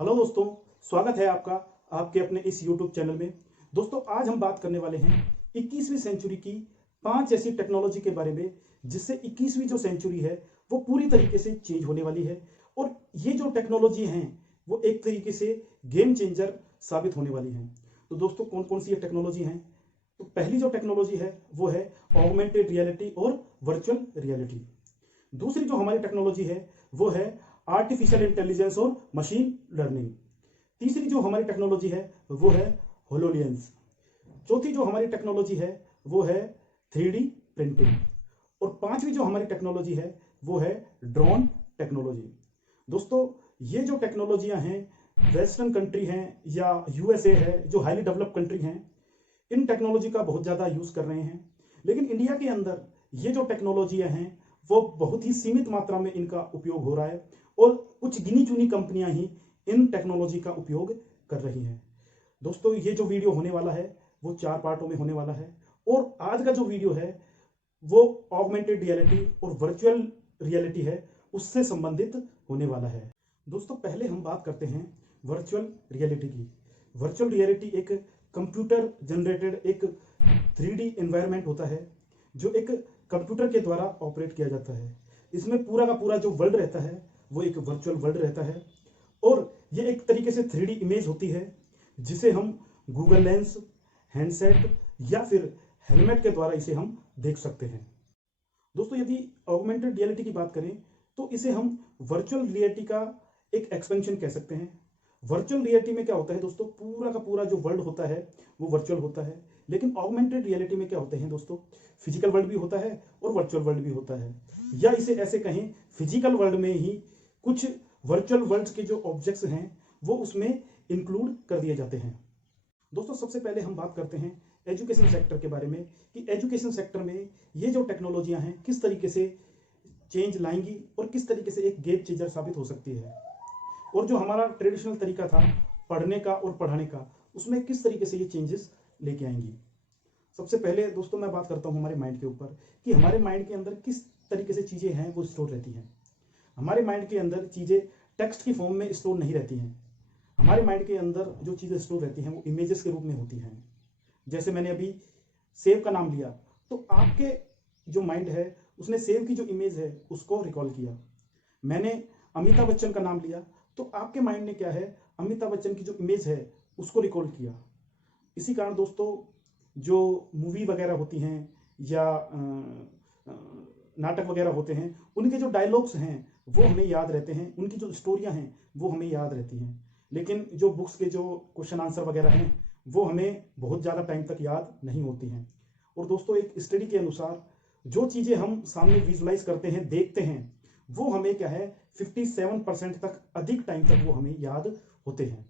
Hello दोस्तों, स्वागत है आपका आपके अपने इस YouTube चैनल में। दोस्तों, आज हम बात करने वाले हैं 21वीं सेंचुरी की 5 ऐसी टेक्नोलॉजी के बारे में जिससे 21वीं जो सेंचुरी है वो पूरी तरीके से चेंज होने वाली है। और ये जो टेक्नोलॉजी हैं वो एक तरीके से गेम चेंजर साबित होने वाली हैं। तो दोस्तों, कौन कौन सी ये टेक्नोलॉजी हैं? तो पहली जो टेक्नोलॉजी है वो है ऑगमेंटेड रियलिटी और वर्चुअल रियलिटी। दूसरी जो हमारी टेक्नोलॉजी है वो है आर्टिफिशियल इंटेलिजेंस और मशीन लर्निंग। तीसरी जो हमारी टेक्नोलॉजी है वो है होलोलियंस। चौथी जो हमारी टेक्नोलॉजी है वो है 3D प्रिंटिंग। और पांचवी जो हमारी टेक्नोलॉजी है वो है ड्रोन टेक्नोलॉजी। दोस्तों, ये जो टेक्नोलॉजियां हैं, वेस्टर्न कंट्री हैं या यूएसए है जो हाईली डेवलप कंट्री हैं, इन टेक्नोलॉजी का बहुत ज़्यादा यूज़ कर रहे हैं। लेकिन इंडिया के अंदर ये जो टेक्नोलॉजियां हैं वो बहुत ही सीमित मात्रा में इनका उपयोग हो रहा है और कुछ गिनी चुनी कंपनियां ही इन टेक्नोलॉजी का उपयोग कर रही हैं। दोस्तों, ये जो वीडियो होने वाला है वो 4 पार्टों में होने वाला है। और आज का जो वीडियो है वो ऑगमेंटेड रियलिटी और वर्चुअल रियलिटी है, उससे संबंधित होने वाला है। दोस्तों, पहले हम बात करते हैं वर्चुअल रियलिटी की। वर्चुअल रियलिटी एक कंप्यूटर जनरेटेड एक 3D एनवायरनमेंट होता है जो एक कंप्यूटर के द्वारा ऑपरेट किया जाता है। इसमें पूरा का पूरा जो वर्ल्ड रहता है वो एक वर्चुअल वर्ल्ड रहता है और ये एक तरीके से 3D इमेज होती है जिसे हम गूगल लेंस, हैंडसेट या फिर हेलमेट के द्वारा इसे हम देख सकते हैं। दोस्तों, यदि ऑगमेंटेड रियलिटी की बात करें तो इसे हम वर्चुअल रियलिटी का एक एक्सपेंशन कह सकते हैं। वर्चुअल रियलिटी में क्या होता है दोस्तों, पूरा का पूरा जो वर्ल्ड होता है वो वर्चुअल होता है। लेकिन ऑगमेंटेड रियलिटी में क्या होते हैं दोस्तों, फिजिकल वर्ल्ड भी होता है और वर्चुअल वर्ल्ड भी होता है। या इसे ऐसे कहें, फिजिकल वर्ल्ड में ही कुछ वर्चुअल वर्ल्ड के जो ऑब्जेक्ट्स हैं वो उसमें इंक्लूड कर दिए जाते हैं। दोस्तों, सबसे पहले हम बात करते हैं एजुकेशन सेक्टर के बारे में कि एजुकेशन सेक्टर में ये जो टेक्नोलॉजियां हैं किस तरीके से चेंज लाएंगी और किस तरीके से एक गेम चेंजर साबित हो सकती है। और जो हमारा ट्रेडिशनल तरीका था पढ़ने का और पढ़ाने का, उसमें किस तरीके से ये चेंजेस लेके आएंगी। सबसे पहले दोस्तों मैं बात करता हूँ हमारे माइंड के ऊपर कि हमारे माइंड के अंदर किस तरीके से चीज़ें हैं वो स्टोर रहती हैं। हमारे माइंड के अंदर चीज़ें टेक्स्ट की फॉर्म में स्टोर नहीं रहती हैं। हमारे माइंड के अंदर जो चीज़ें स्टोर रहती हैं वो इमेजेस के रूप में होती हैं। जैसे मैंने अभी सेव का नाम लिया तो आपके जो माइंड है उसने सेव की जो इमेज है उसको रिकॉल किया। मैंने अमिताभ बच्चन का नाम लिया तो आपके माइंड ने क्या है, अमिताभ बच्चन की जो इमेज है उसको रिकॉल किया। इसी कारण दोस्तों, जो मूवी वगैरह होती हैं या नाटक वगैरह होते हैं, उनके जो डायलॉग्स हैं वो हमें याद रहते हैं, उनकी जो स्टोरियां हैं वो हमें याद रहती हैं। लेकिन जो बुक्स के जो क्वेश्चन आंसर वगैरह हैं वो हमें बहुत ज़्यादा टाइम तक याद नहीं होती हैं। और दोस्तों, एक स्टडी के अनुसार जो चीज़ें हम सामने विजुलाइज करते हैं, देखते हैं, वो हमें क्या है 57% तक अधिक टाइम तक वो हमें याद होते हैं।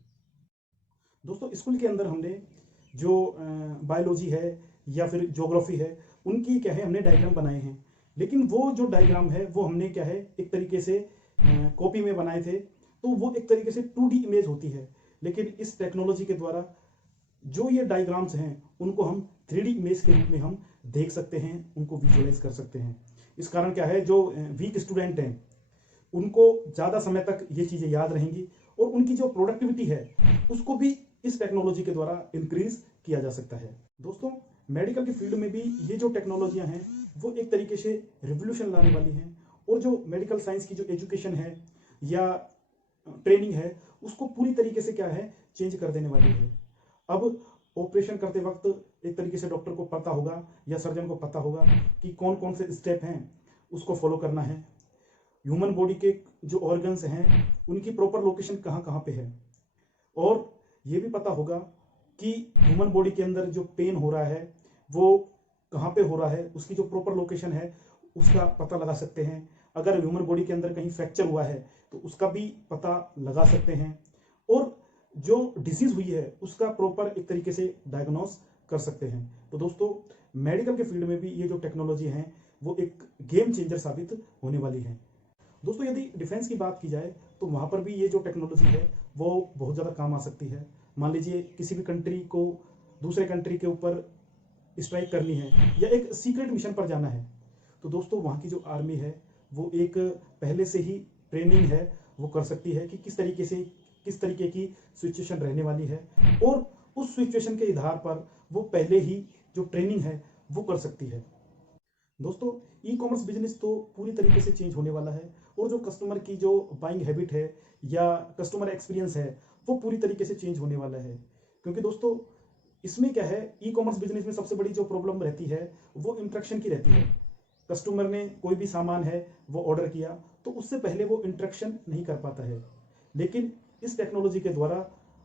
दोस्तों, स्कूल के अंदर हमने जो बायोलॉजी है या फिर ज्योग्राफी है उनकी क्या है हमने डायग्राम बनाए हैं। लेकिन वो जो डायग्राम है वो हमने क्या है एक तरीके से कॉपी में बनाए थे, तो वो एक तरीके से 2D इमेज होती है। लेकिन इस टेक्नोलॉजी के द्वारा जो ये डायग्राम्स हैं उनको हम 3D इमेज के रूप में हम देख सकते हैं, उनको विजुअलाइज कर सकते हैं। इस कारण क्या है, जो वीक स्टूडेंट हैं उनको ज़्यादा समय तक ये चीज़ें याद रहेंगी और उनकी जो प्रोडक्टिविटी है उसको भी इस टेक्नोलॉजी के द्वारा इंक्रीज किया जा सकता है। दोस्तों, मेडिकल के फील्ड में भी ये जो टेक्नोलॉजियां हैं वो एक तरीके से रिवोल्यूशन लाने वाली हैं और जो मेडिकल साइंस की जो एजुकेशन है या ट्रेनिंग है उसको पूरी तरीके से क्या है चेंज कर देने वाली है। अब ऑपरेशन करते वक्त एक तरीके से डॉक्टर को पता होगा या सर्जन को पता होगा कि कौन कौन से स्टेप हैं उसको फॉलो करना है। ह्यूमन बॉडी के जो ऑर्गन्स हैं उनकी प्रॉपर लोकेशन कहाँ कहाँ पे है, और ये भी पता होगा कि ह्यूमन बॉडी के अंदर जो पेन हो रहा है वो कहाँ पे हो रहा है, उसकी जो प्रॉपर लोकेशन है उसका पता लगा सकते हैं। अगर ह्यूमन बॉडी के अंदर कहीं फ्रैक्चर हुआ है तो उसका भी पता लगा सकते हैं और जो डिसीज हुई है उसका प्रॉपर एक तरीके से डायग्नोस कर सकते हैं। तो दोस्तों, मेडिकल के फील्ड में भी ये जो टेक्नोलॉजी है वो एक गेम चेंजर साबित होने वाली है। दोस्तों, यदि डिफेंस की बात की जाए तो वहाँ पर भी ये जो टेक्नोलॉजी है वो बहुत ज़्यादा काम आ सकती है। मान लीजिए किसी भी कंट्री को दूसरे कंट्री के ऊपर स्ट्राइक करनी है या एक सीक्रेट मिशन पर जाना है, तो दोस्तों वहाँ की जो आर्मी है वो एक पहले से ही ट्रेनिंग है वो कर सकती है कि किस तरीके से किस तरीके की सिचुएशन रहने वाली है, और उस सिचुएशन के आधार पर वो पहले ही जो ट्रेनिंग है वो कर सकती है। दोस्तों, ई कॉमर्स बिजनेस तो पूरी तरीके से चेंज होने वाला है, और जो कस्टमर की जो बाइंग हैबिट है या कस्टमर एक्सपीरियंस है वो पूरी तरीके से चेंज होने वाला है। क्योंकि दोस्तों, इसमें क्या है, ई कॉमर्स बिजनेस में सबसे बड़ी जो प्रॉब्लम रहती है वो इंटरेक्शन की रहती है। कस्टमर ने कोई भी सामान है वो ऑर्डर किया तो उससे पहले वो इंटरेक्शन नहीं कर पाता है। लेकिन इस टेक्नोलॉजी के द्वारा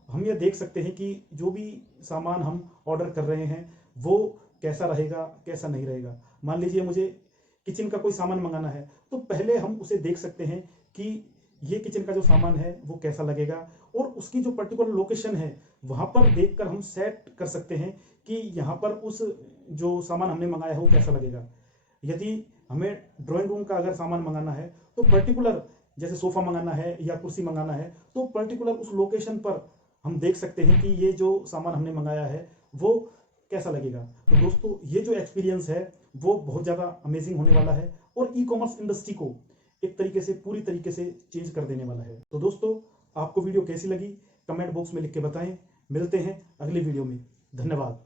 हम ये देख सकते हैं कि जो भी सामान हम ऑर्डर कर रहे हैं वो कैसा रहेगा, कैसा नहीं रहेगा। मान लीजिए मुझे किचन का कोई सामान मंगाना है, तो पहले हम उसे देख सकते हैं कि ये किचन का जो सामान है वो कैसा लगेगा, और उसकी जो पर्टिकुलर लोकेशन है वहाँ पर देखकर हम सेट कर सकते हैं कि यहाँ पर उस जो सामान हमने मंगाया है वो कैसा लगेगा। यदि हमें ड्राइंग रूम का अगर सामान मंगाना है तो पर्टिकुलर, जैसे सोफा मंगाना है या कुर्सी मंगाना है, तो पर्टिकुलर उस लोकेशन पर हम देख सकते हैं कि ये जो सामान हमने मंगाया है वो कैसा लगेगा। तो दोस्तों, ये जो एक्सपीरियंस है वो बहुत ज़्यादा अमेजिंग होने वाला है, और ई कॉमर्स इंडस्ट्री को एक तरीके से पूरी तरीके से चेंज कर देने वाला है। तो दोस्तों, आपको वीडियो कैसी लगी कमेंट बॉक्स में लिख के बताएं। मिलते हैं अगली वीडियो में। धन्यवाद।